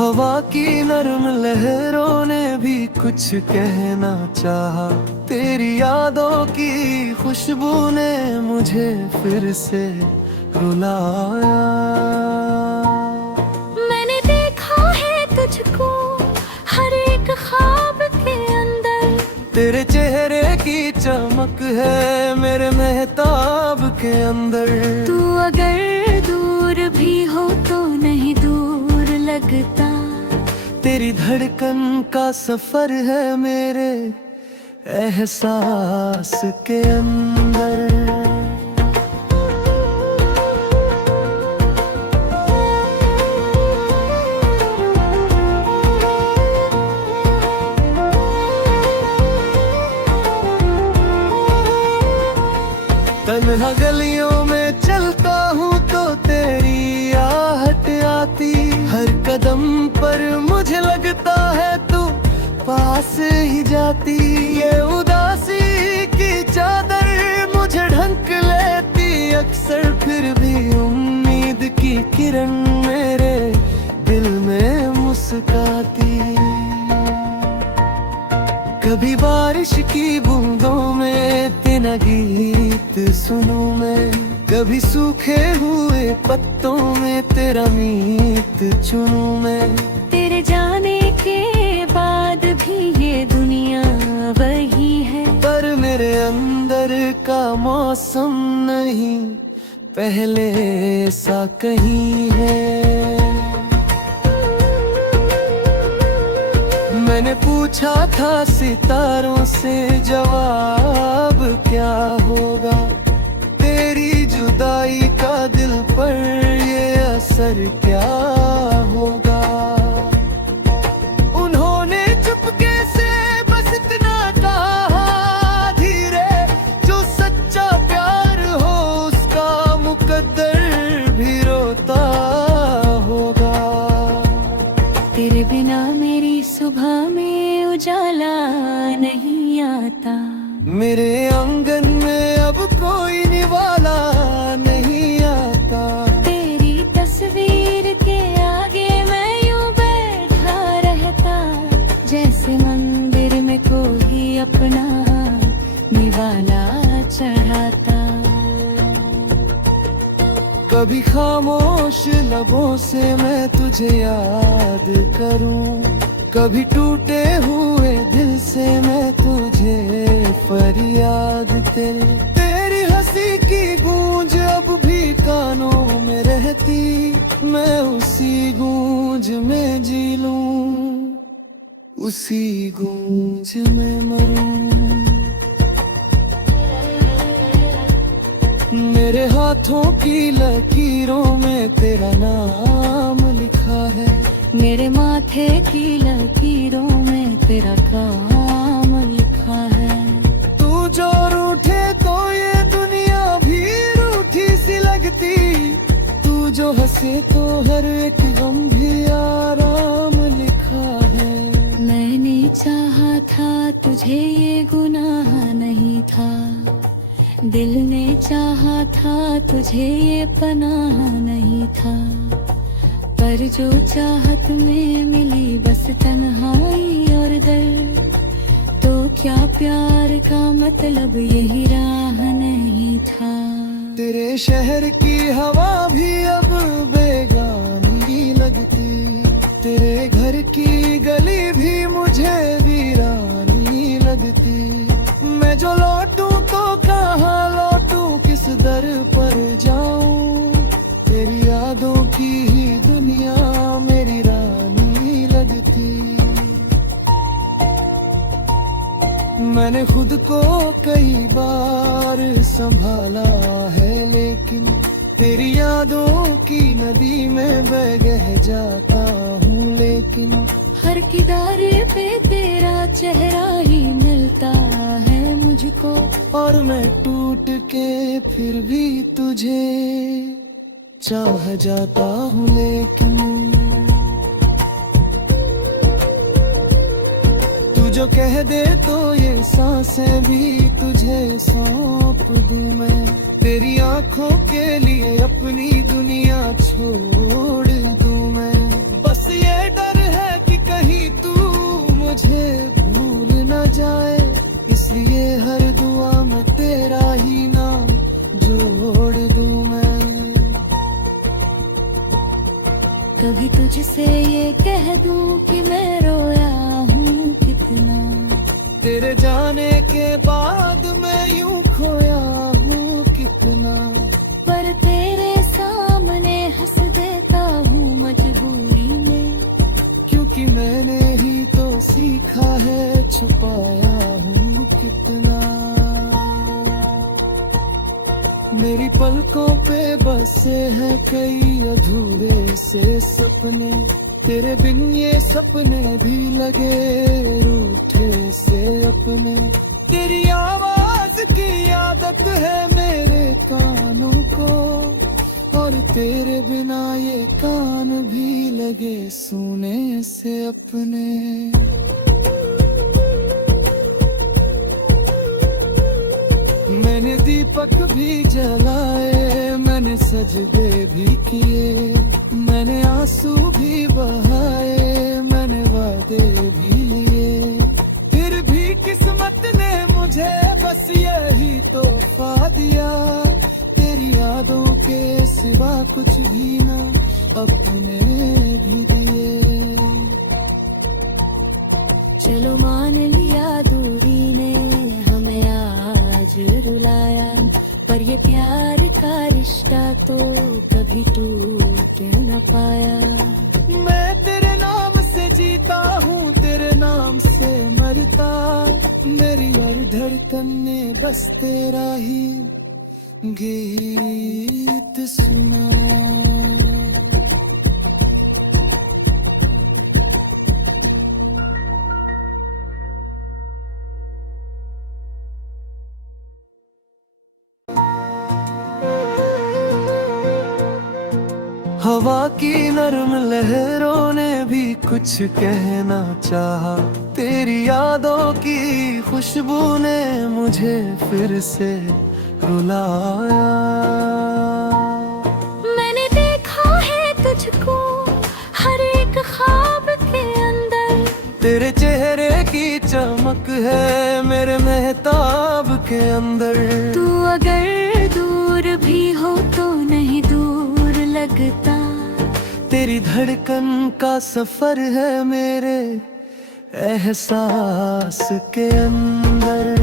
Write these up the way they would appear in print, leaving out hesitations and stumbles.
हवा की नरम लहरों ने भी कुछ कहना चाहा, तेरी यादों की खुशबू ने मुझे फिर से रुलाया। मैंने देखा है तुझको हर एक ख्वाब के अंदर, तेरे चेहरे की चमक है मेरे महताब के अंदर। तू अगर दूर भी हो तो नहीं दूर लगता, तेरी धड़कन का सफर है मेरे एहसास के अंदर। तन्हा गलियों में चलता हूँ तो तेरी आहट आती, हर कदम पर मुझे लगता है तू पास ही जाती। ये उदासी की चादर मुझे ढक लेती अक्सर, फिर भी उम्मीद की किरण मेरे दिल में मुस्काती। कभी बारिश की बूंदों में तेरा गीत सुनूं मैं, कभी सूखे हुए पत्तों में तेरा मीत चुनूं मैं। तेरे जाने के बाद भी ये दुनिया वही है, पर मेरे अंदर का मौसम नहीं पहले सा कहीं है। मैंने पूछा था सितारों से जवाब क्या होगा, तेरी जुदाई का दिल पर ये असर क्या होगा। उन्होंने चुपके से बस इतना कहा धीरे, जो सच्चा प्यार हो उसका मुकद्दर भी रोता होगा। तेरे बिना मेरी सुबह में उजाला नहीं आता, मेरे आंगन में अब कोई निवाला नहीं आता। तेरी तस्वीर के आगे मैं यूं बैठा रहता, जैसे मंदिर में कोई अपना निवाला चढ़ाता। कभी खामोश लबों से मैं तुझे याद करूं, कभी टूटे हुए दिल से मैं तुझे फरियाद तेरी हंसी की गूंज अब भी कानों में रहती, मैं उसी गूंज में जी लूं, उसी गूंज में मरूं। मेरे हाथों की लकीरों में तेरा नाम लिखा है, मेरे माथे की लकीरों में तेरा काम लिखा है। तू जो रूठे तो ये दुनिया भी रूठी सी लगती, तू जो हंसे तो हर एक गम भी आराम लिखा है। मैंने चाहा था तुझे ये गुनाह नहीं था, दिल ने चाहा था तुझे ये पनाह नहीं था, पर जो चाहत में मिली बस तन्हाई और दर्द, तो क्या प्यार का मतलब यही राह नहीं था। तेरे शहर की हवा भी अब बेगानी लगती, तेरे घर की गली भी मुझे वीरानी लगती। मैं जो लौटूं तो कहाँ लौटूं, किस दर पर जाऊं, तेरी यादों की ही दुनिया मेरी रानी लगती। मैंने खुद को कई बार संभाला है, लेकिन तेरी यादों की नदी में बह जाता हूँ। लेकिन हर किनारे पे तेरा चेहरा ही मिलता है मुझको, और मैं टूट के फिर भी तुझे चाह जाता हूँ। लेकिन तू जो कह दे तो ये सांसें भी तुझे सौंप दूं मैं, तेरी आंखों के लिए अपनी दुनिया छोड़ दूं मैं। बस ये डर कभी तुझसे ये कह दूं कि मैं रोया हूँ कितना, तेरे जाने के बाद मैं यूं खोया हूँ कितना, पर तेरे सामने हंस देता हूँ मजबूरी में, क्योंकि मैंने ही तो सीखा है छुपाया हूँ कितना। मेरी पलकों पे बसे हैं कई अधूरे से सपने, तेरे बिन ये सपने भी लगे रूठे से अपने। तेरी आवाज की आदत है मेरे कानों को, और तेरे बिना ये कान भी लगे सुने से अपने। मैंने दीपक भी जलाए, मैंने सजदे भी किए, मैंने आंसू भी बहाए, मैंने वादे भी लिए, फिर भी किस्मत ने मुझे बस यही तोहफा दिया। तेरी यादों के सिवा कुछ भी ना अपने भी दिए। चलो मान लिया दूरी ने हमें आज रुलाया, पर ये प्यार का रिश्ता तो कभी टूट न पाया। मैं तेरे नाम से जीता हूँ, तेरे नाम से मरता, मेरी हर धड़कन ने बस तेरा ही गीत सुना। हवा की नरम लहरों ने भी कुछ कहना चाहा, तेरी यादों की खुशबू ने मुझे फिर से रुलाया। मैंने देखा है तुझको हर एक ख्वाब के अंदर, तेरे चेहरे की चमक है मेरे महताब के अंदर। तू अगर दूर भी हो तो नहीं दूर लगता, तेरी धड़कन का सफर है मेरे एहसास के अंदर।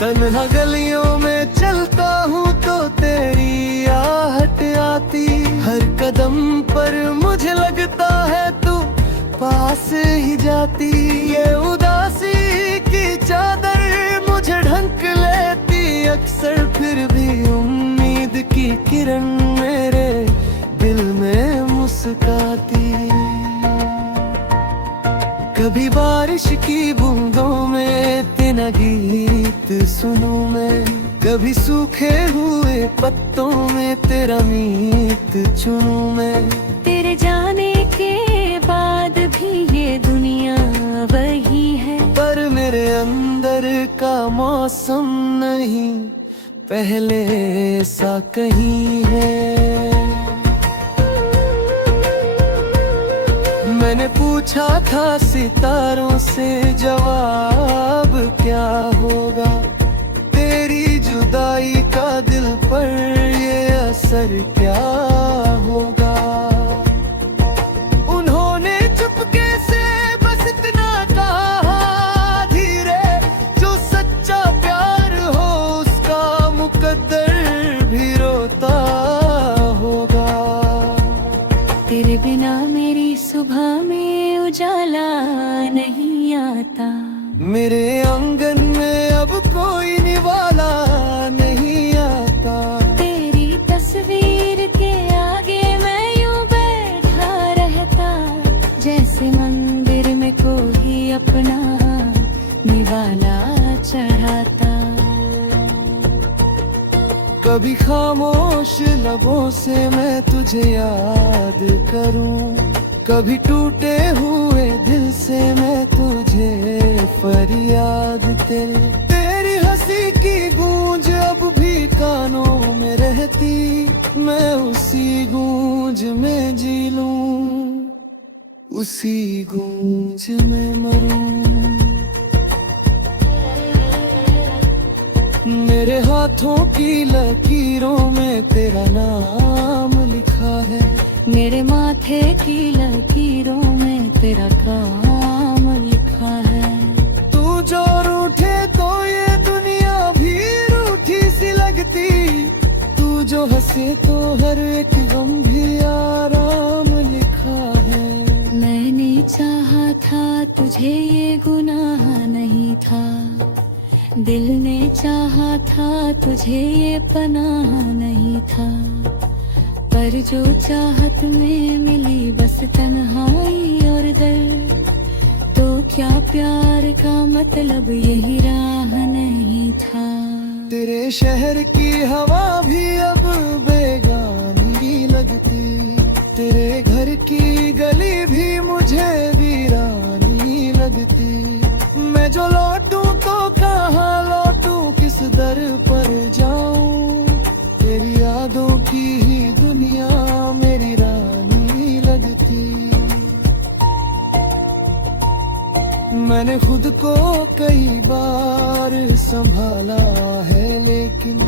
तन्हा गलियों में चलता हूँ तो तेरी आहट आती, हर कदम पर मुझे लगता है तू पास ही जाती। ये उदासी की चादर मुझे ढंक लेती अक्सर, फिर भी उम्मीद की किरण मेरे दिल में मुस्काती। कभी बारिश की बूंदों में तेरा गीत सुनूं मैं, कभी सूखे हुए पत्तों में तेरा मीत चुनूं मैं। तेरे जाने के बाद भी ये दुनिया वही है, पर मेरे अंदर का मौसम नहीं पहले सा कहीं है। मैंने पूछा था सितारों से जवाब क्या होगा, तेरी जुदाई का दिल पर ये असर क्या होगा। उन्होंने चुपके से बस इतना कहा धीरे, जो सच्चा प्यार हो उसका मुकद्दर भी रोता होगा। तेरे बिना मेरी सुबह में उजाला नहीं आता, मेरे आंगन में अब कोई निवाला नहीं आता। तेरी तस्वीर के आगे मैं यूं बैठा रहता, जैसे मंदिर में कोई अपना निवाला चढ़ाता। कभी खामोश लबों से मैं तुझे याद करूं, कभी टूटे हुए दिल से मैं तुझे फरियाद तेरी हंसी की गूंज अब भी कानों में रहती, मैं उसी गूंज में जी लूं। उसी गूंज में मरूं। मेरे हाथों की लकीरों में तेरा नाम लिखा है, मेरे माथे की लकीरों में तेरा काम लिखा है। तू जो रूठे तो ये दुनिया भी रूठी सी लगती, तू जो हंसे तो हर एक गम भी आराम लिखा है। मैंने चाहा था तुझे ये गुनाह नहीं था, दिल ने चाहा था तुझे ये पनाह नहीं था। पर जो चाहत में मिली बस तन्हाई और दर्द, तो क्या प्यार का मतलब यही राह नहीं था। तेरे शहर की हवा भी अब बेगानी लगती, तेरे घर की गली भी मुझे वीरानी लगती। मैं जो लौटूं तो कहाँ लौटूं, किस दर पर जाऊं, तेरी यादों की ही दुनिया मेरी रानी लगती। मैंने खुद को कई बार संभाला है, लेकिन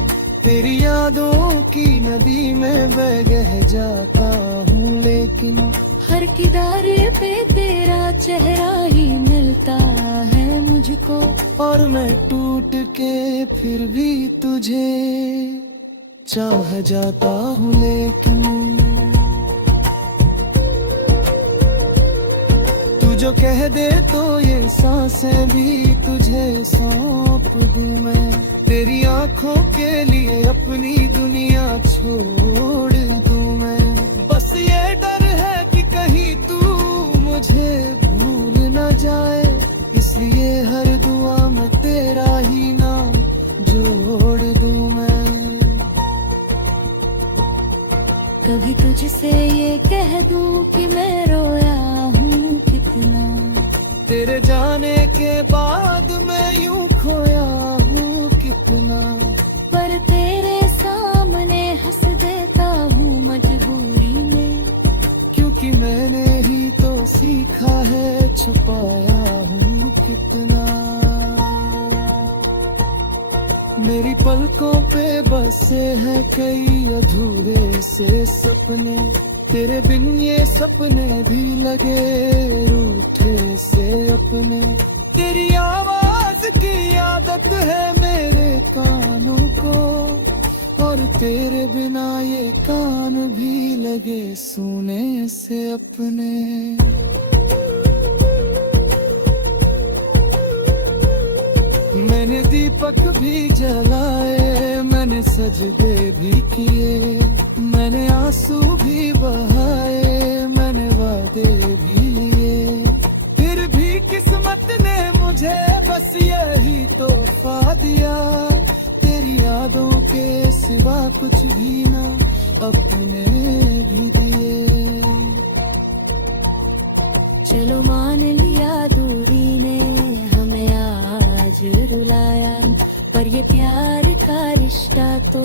तेरी यादों की नदी में बह जाता हूँ। लेकिन हर किनारे पे तेरा चेहरा ही मिलता है मुझको, और मैं टूट के फिर भी तुझे चाह जाता हूँ। लेकिन तू जो कह दे तो ये सांसें भी तुझे सौंप दूं मैं, तेरी आंखों के लिए अपनी दुनिया छोड़ दूं मैं। बस ये डर है कि कहीं तू मुझे भूल न जाए, इसलिए हर दुआ में तेरा ही नाम जोड़ दूं मैं। कभी तुझसे ये कह दूं कि मैं रोया हूँ कितना, तेरे जाने के बाद मैं यूं खोया हूँ कितना। पर तेरे सामने हंस देता हूँ मजबूरी में, क्योंकि मैंने ही तो सीखा है छुपाया हूँ कितना। मेरी पलकों पे बसे हैं कई अधूरे से सपने, तेरे बिन ये सपने भी लगे रूठे से अपने। तेरी आवाज की आदत है मेरे कानों को, और तेरे बिना ये कान भी लगे सुने से अपने। मैंने दीपक भी जलाए, मैंने सजदे भी किए, मैंने आंसू भी बहाए, मैंने वादे भी लिए। फिर भी किस्मत ने मुझे बस यही तोहफा दिया, तेरी यादों के सिवा कुछ भी ना अपने भी दिए। चलो मान लिया दूरी ने हमें आज रुलाया, पर ये प्यार का रिश्ता तो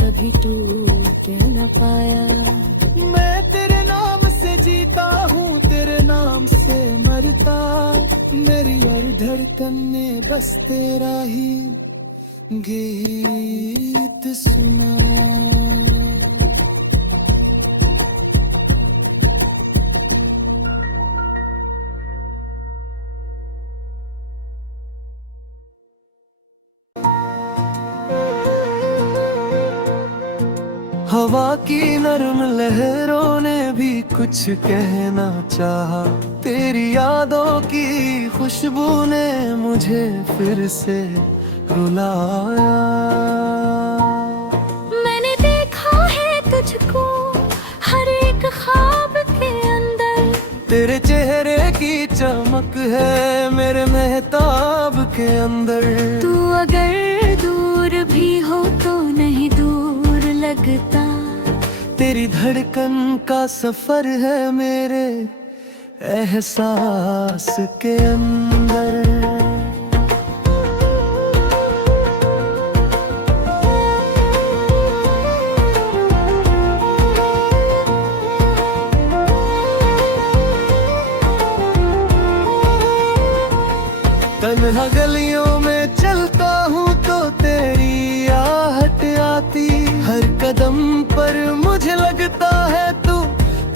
कभी टूट न पाया। मैं तेरे नाम से जीता हूँ, तेरे नाम से मरता, मेरी और धड़कन ने बस तेरा ही गीत सुना। हवा की नरम लहरों ने भी कुछ कहना चाहा, तेरी यादों की खुशबू ने मुझे फिर से रुलाया। मैंने देखा है तुझको हर एक ख्वाब के अंदर, तेरे चेहरे की चमक है मेरे मेहताब के अंदर। तू अगर दूर भी हो तो नहीं दूर लगता, तेरी धड़कन का सफर है मेरे एहसास के अंदर। तन्हा गलियों में चलता हूँ तो तेरी आहट आती, हर कदम पर मुझे लगता है तू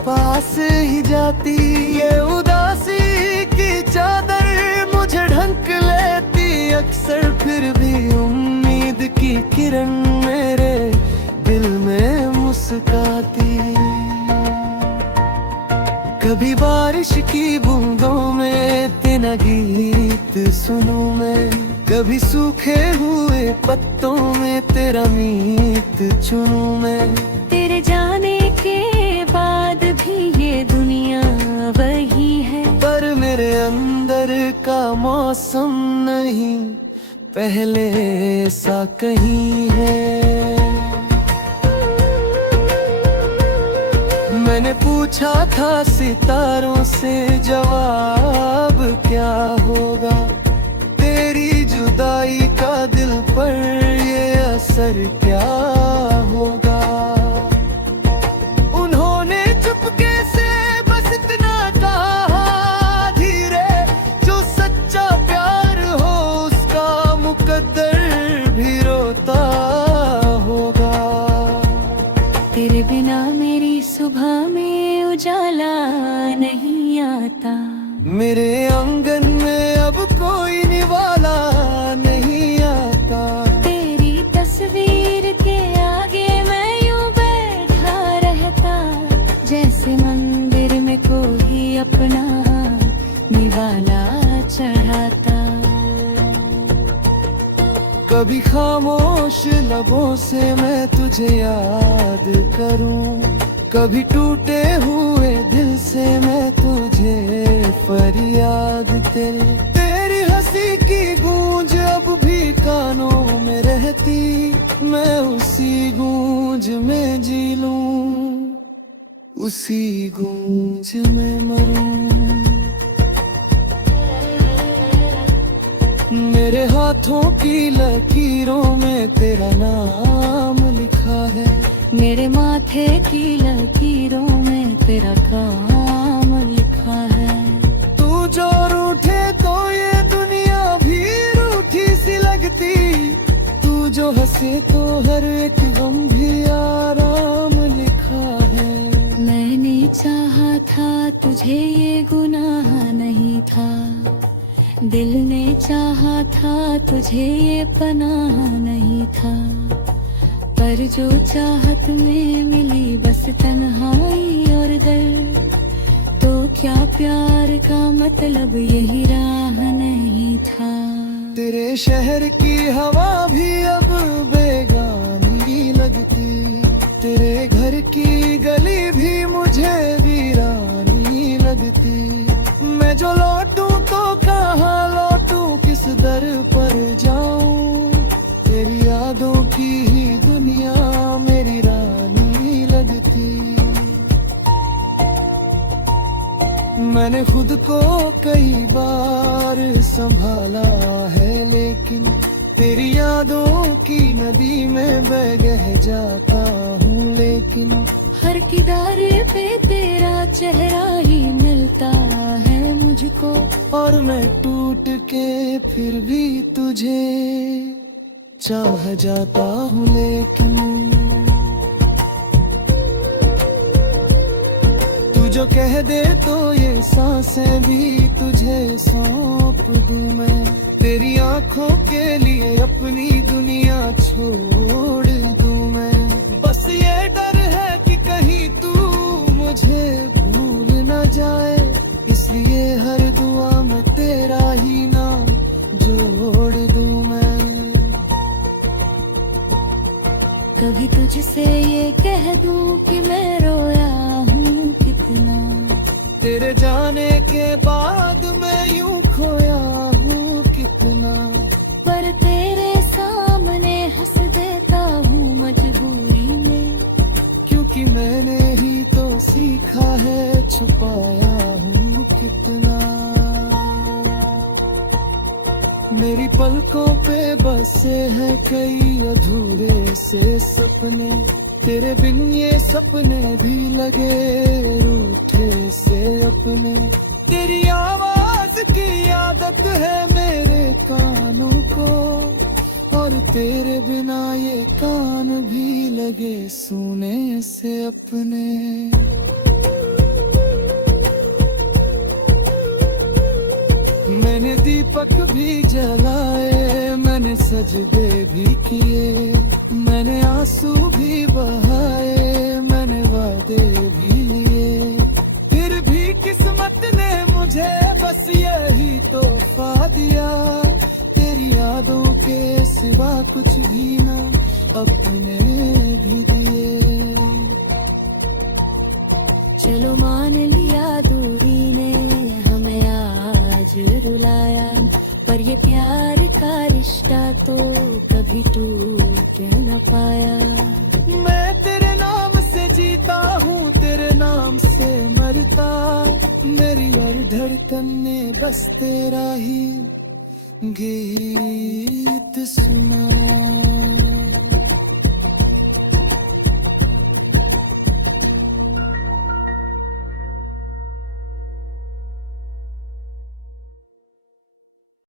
पास ही जाती। ये उदासी की चादर मुझे ढक लेती अक्सर, फिर भी उम्मीद की किरण मेरे दिल में मुस्काती। कभी बारिश की बूंदों में तेरा गीत सुनूं मैं, कभी सूखे हुए पत्तों में तेरा मीत चुनूं मैं। तेरे जाने के बाद भी ये दुनिया वही है, पर मेरे अंदर का मौसम नहीं पहले सा कहीं है। मैंने पूछा था सितारों से जवाब क्या होगा, तेरी जुदाई का दिल पर ये असर क्या होगा। उन्होंने चुपके से बस इतना कहा धीरे, जो सच्चा प्यार हो उसका मुकद्दर भी रोता होगा। तेरे बिना मेरी सुबह में उजाला नहीं आता, मेरे आंगन में अब कोई निवाला नहीं आता। तेरी तस्वीर के आगे मैं यूं बैठा रहता, जैसे मंदिर में कोई अपना निवाला चढ़ाता। कभी खामोश लबों से मैं तुझे याद करूं, कभी टूटे हुए दिल से मैं तुझे फरियाद दे। तेरी हंसी की गूंज अब भी कानों में रहती, मैं उसी गूंज में जी लूं, उसी गूंज में मरूं। मेरे हाथों की लकीरों में तेरा नाम लिखा है, मेरे माथे की लकीरों में तेरा काम लिखा है। तू जो रूठे तो ये दुनिया भी रूठी सी लगती, तू जो हंसे तो हर एक गम भी आराम लिखा है। मैंने चाहा था तुझे ये गुनाह नहीं था, दिल ने चाहा था तुझे ये पनाह नहीं था, पर जो चाहत में मिली बस तन्हाई और दर्द, तो क्या प्यार का मतलब यही राह नहीं था। तेरे शहर की हवा भी अब बेगानी लगती, तेरे घर की गली भी मुझे वीरानी लगती। मैं जो लौटूं तो कहाँ लौटूं, किस दर पर जाऊं, तेरी यादों की ही दुनिया मेरी रानी लगती। मैंने खुद को कई बार संभाला है, लेकिन तेरी यादों की नदी में बह जाता हूँ। लेकिन हर किनारे पे तेरा चेहरा ही मिलता है मुझको, और मैं टूट के फिर भी तुझे चाह जाता हूँ। लेकिन तू जो कह दे तो ये सांसें भी तुझे सौंप दूं मैं, तेरी आंखों के लिए अपनी दुनिया छोड़ दूं मैं। बस ये डर है कि कहीं तू मुझे भूल न जाए, इसलिए हर दुआ में तेरा ही नाम जोड़ दूं मैं। कभी तुझसे ये कह दूं कि मैं रोया हूँ कितना, तेरे जाने के बाद मैं यूं खोया हूँ कितना, पर तेरे सामने हंस देता हूँ मजबूरी में, क्योंकि मैंने ही तो सीखा है छुपाया हूँ कितना। मेरी पलकों पे बसे हैं कई अधूरे से सपने, तेरे बिन ये सपने भी लगे रूठे से अपने। तेरी आवाज की आदत है मेरे कानों को, और तेरे बिना ये कान भी लगे सुने से अपने। मैंने दीपक भी जलाए, मैंने सजदे भी किए, मैंने आंसू भी बहाए, मैंने वादे भी लिए, फिर भी किस्मत ने मुझे बस यही तोहफा दिया। तेरी यादों के सिवा कुछ भी ना अपने भी दिए। चलो मान लिया दूरी ने हमें आज रुलाया, पर ये प्यार का रिश्ता तो कभी टूट न पाया। मैं तेरे नाम से जीता हूँ, तेरे नाम से मरता, मेरी हर धड़कन ने बस तेरा ही गीत सुना।